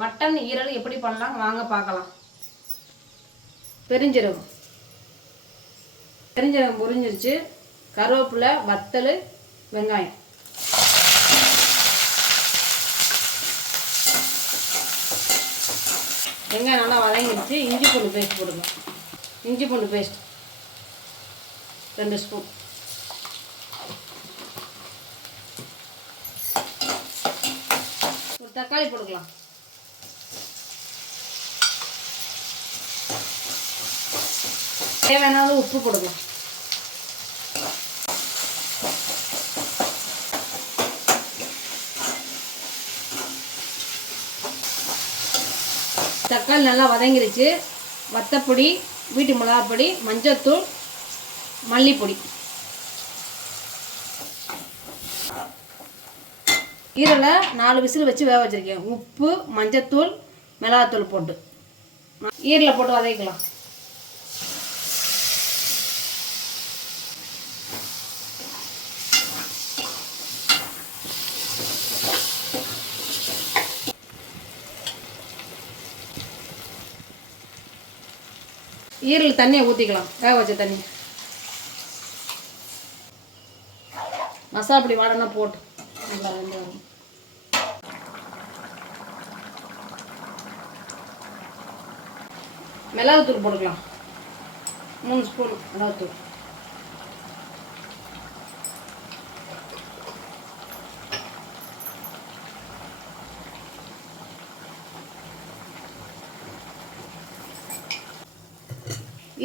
Mutton ஈரல் எப்படி பண்ணலாம் வாங்க பார்க்கலாம். பெருஞ்சீரகம். பெருஞ்சீரகம் புரிஞ்சிருச்சு. கருவேப்பிலை வத்தல் வெங்காயம். வெங்காயம் நல்லா வதங்கிடுச்சு இஞ்சி பூண்டு பேஸ்ட் போடுங்க. இஞ்சி பூண்டு பேஸ்ட். ரெண்டு ஸ்பூன். ஒரு தக்காளி போட்டுக்கலாம். தேவையானாலும் உப்பு போடுங்க தக்காளி நல்லா வதங்கிருச்சு வத்தப்பொடி வீட்டு மிளகாப்பொடி மஞ்சத்தூள் மல்லிப்பொடி ஈரலை நாலு விசில் வச்சு வேக வச்சிருக்கேன் உப்பு மஞ்சத்தூள் மிளகாத்தூள் போட்டு ஈரலை போட்டு வதக்கலாம் ஈரல் தண்ணியை ஊற்றிக்கலாம் வேக வச்ச தண்ணி. மசாலா பொடி வாடனா போட்டு. நல்லா வெந்து வரும் மிளகுத்தூள் போட்டுக்கலாம். மூணு ஸ்பூன் மிளகுத்தூள்.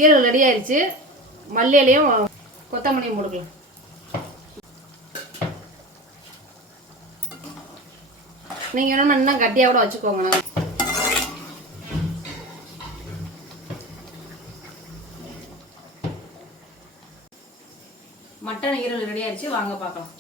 ஈரல் ரெடி ஆயிடுச்சு மல்லியிலையும் கொத்தமல்லியும் போடுக்கலாம் நீங்கள் வேணும்னா இன்னும் கட்டியாக கூட வச்சுக்கோங்க. மட்டன் ஈரல் ரெடி ஆயிடுச்சு வாங்க பார்க்கலாம்.